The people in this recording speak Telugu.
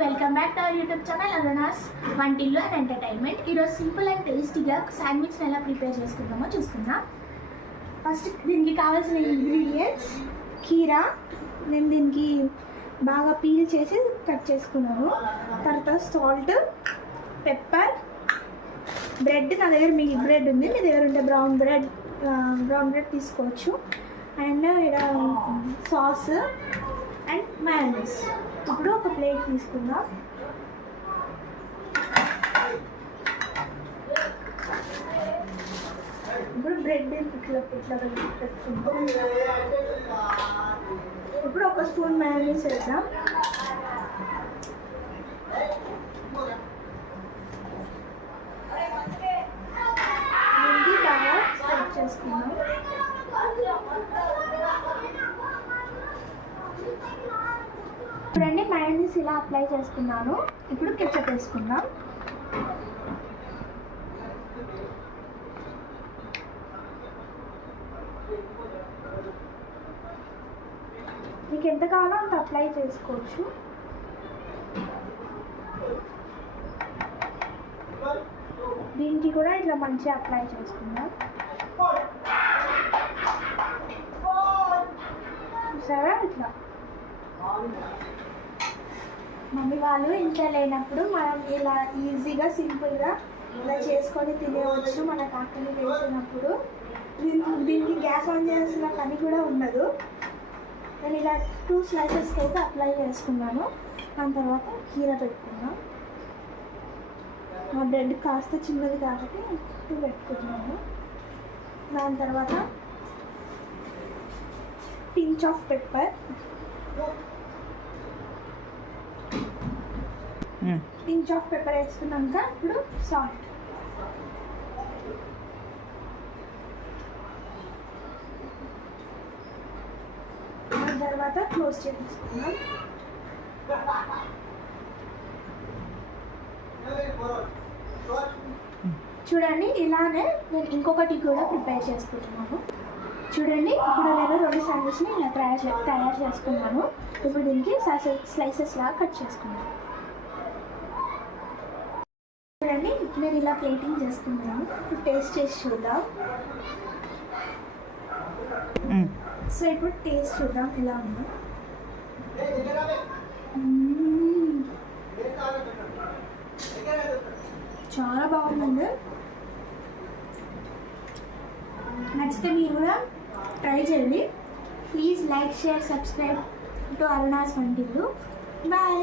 Welcome back to our YouTube channel Aruna's Vantillu and entertainment. ఈరోజు సింపుల్ అండ్ టేస్టీగా శాండ్విచ్ని ఎలా ప్రిపేర్ చేసుకుందామో చూసుకుందాం. ఫస్ట్ దీనికి కావాల్సిన ఇంగ్రీడియంట్స్ కీరా, నేను దీనికి బాగా పీల్ చేసి కట్ చేసుకున్నాను. తర్వాత సాల్ట్, పెప్పర్, బ్రెడ్, నా దగ్గర మిల్క్ బ్రెడ్ ఉంది, మీ దగ్గర ఉంటే బ్రౌన్ బ్రెడ్ తీసుకోవచ్చు. అండ్ ఇక్కడ సాస్ అండ్ మయోనీస్. ఇప్పుడు ఒక ప్లేట్ తీసుకుందాం. ఇప్పుడు బ్రెడ్ ఇట్లా పెట్టుకుంటాం. ఇప్పుడు ఒక స్పూన్ మయోనీస్ వేద్దాం. దీనికి బాగా స్ప్రెడ్ చేసుకుందాం. చూడండి, మయోనీస్ ఇలా అప్లై చేసుకున్నాను. ఇప్పుడు కెచప్ వేసుకుందాం. మీకు ఎంత కావాలో అంత అప్లై చేసుకోవచ్చు. దీనికి కూడా ఇట్లా మంచిగా అప్లై చేసుకుందాం. చూసారా, ఇట్లా మమ్మీ వాళ్ళు ఇంట్లో లేనప్పుడు మనం ఇలా ఈజీగా సింపుల్గా ఇలా చేసుకొని తినేవచ్చు. మనకు ఆకలి వేసినప్పుడు దీనికి గ్యాస్ ఆన్ చేయాల్సిన పని కూడా ఉండదు. నేను ఇలా 2 స్లైసెస్కి అయితే అప్లై చేసుకున్నాను. దాని తర్వాత కీరా పెట్టుకున్నాను. మా బ్రెడ్ కాస్త చిన్నది కాబట్టి 2 పెట్టుకున్నాను. దాని తర్వాత పించ్ ఆఫ్ పెప్పర్, వేసుకున్నాక ఇప్పుడు సాల్ట్. దాని తర్వాత క్లోజ్ చేసుకున్నాం. చూడండి, ఇలానే నేను ఇంకొకటి కూడా ప్రిపేర్ చేసుకుంటున్నాను. చూడండి, ఇప్పుడు నేను 2 శాండ్విచ్ని ఇలా తయారు చేసుకున్నాను. ఇప్పుడు దీనికి స్లైసెస్ లాగా కట్ చేసుకున్నాను. చూడండి, నేను ఇలా ప్లేటింగ్ చేసుకున్నాను. ఇప్పుడు టేస్ట్ చేసి చూద్దాం. సో ఇప్పుడు టేస్ట్ చూద్దాం ఎలా ఉందో. చాలా బాగుందండి. నచ్చితే మీరు కూడా ట్రై చేయండి. Please like, share, subscribe to Aruna's Vantillu. Bye.